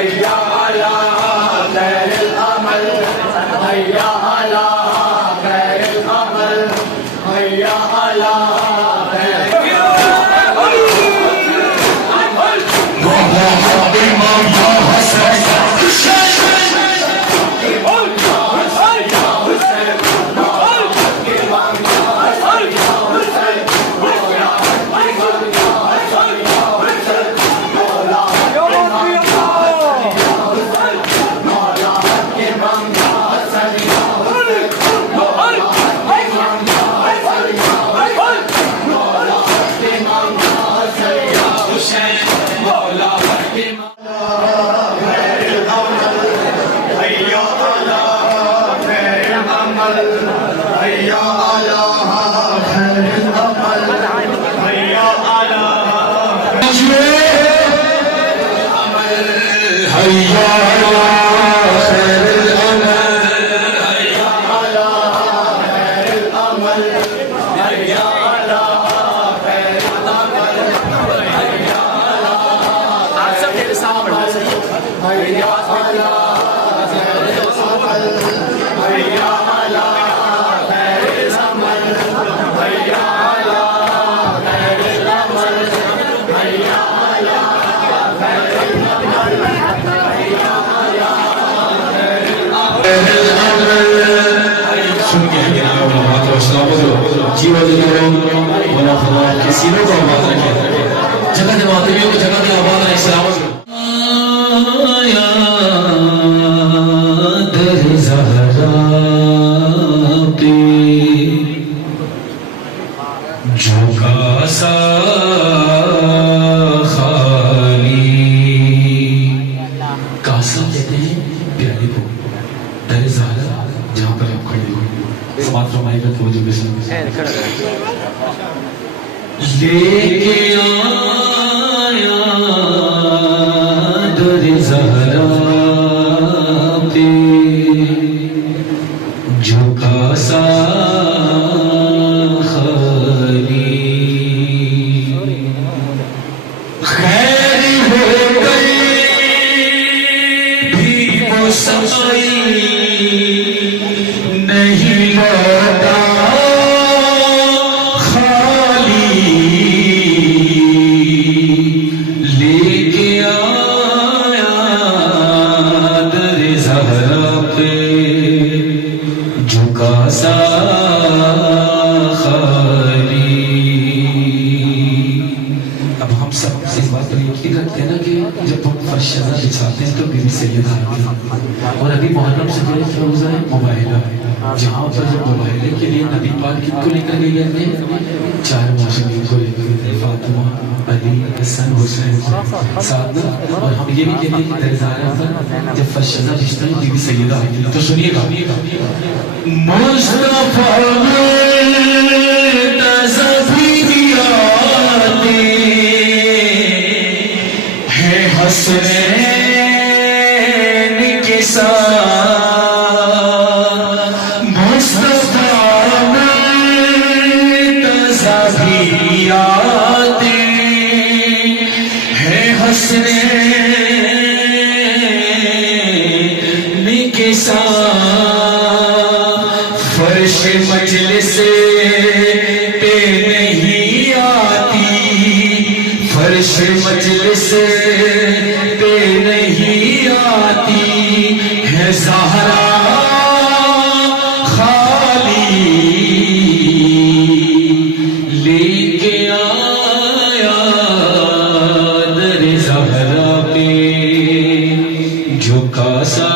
هيا على خير الأمل هيا على خير الأمل هيا على سینوں کو آباد رکھے جگہ دے ماتمیوں کو جگہ دے آباد رکھے سلامت آیا در زہرا پہ جھکا سا خالی کاسا کہتے ہیں پیالے کو در زہرا جہاں پر آپ کھڑے ہو سمات فرمائے گا تو جو بسم لے کے آیا در زہرا پہ جھکا سا خالی خیر ہو گئی بھی مسائی نہیں لوٹا اور ابھی محرم سے جو روزہ ہے مباہلہ جہاں پر جب مباہلے کے لیے نبی پاک کن کو لے کر گئی ہے 4 معاشرین کو لے کر گئی فاطمہ علی حسن حسین سعدہ اور ہم یہ بھی کہتے ہیں کہ درزارہ پر جب فرشدہ رشتہ ہے بی بی سیدہ ہے تو سنیے گا مصطفیٰ مرتضی ہے حسنین کے ساتھ مصطفیٰ مرتضی آتے ہیں حسنین کے ساتھ فرش مجلس پہ نہیں آتی فرش مجلس پہ نہیں آتی ہے زہرا خالی لے کے آیا در زہرا پہ جھکا سا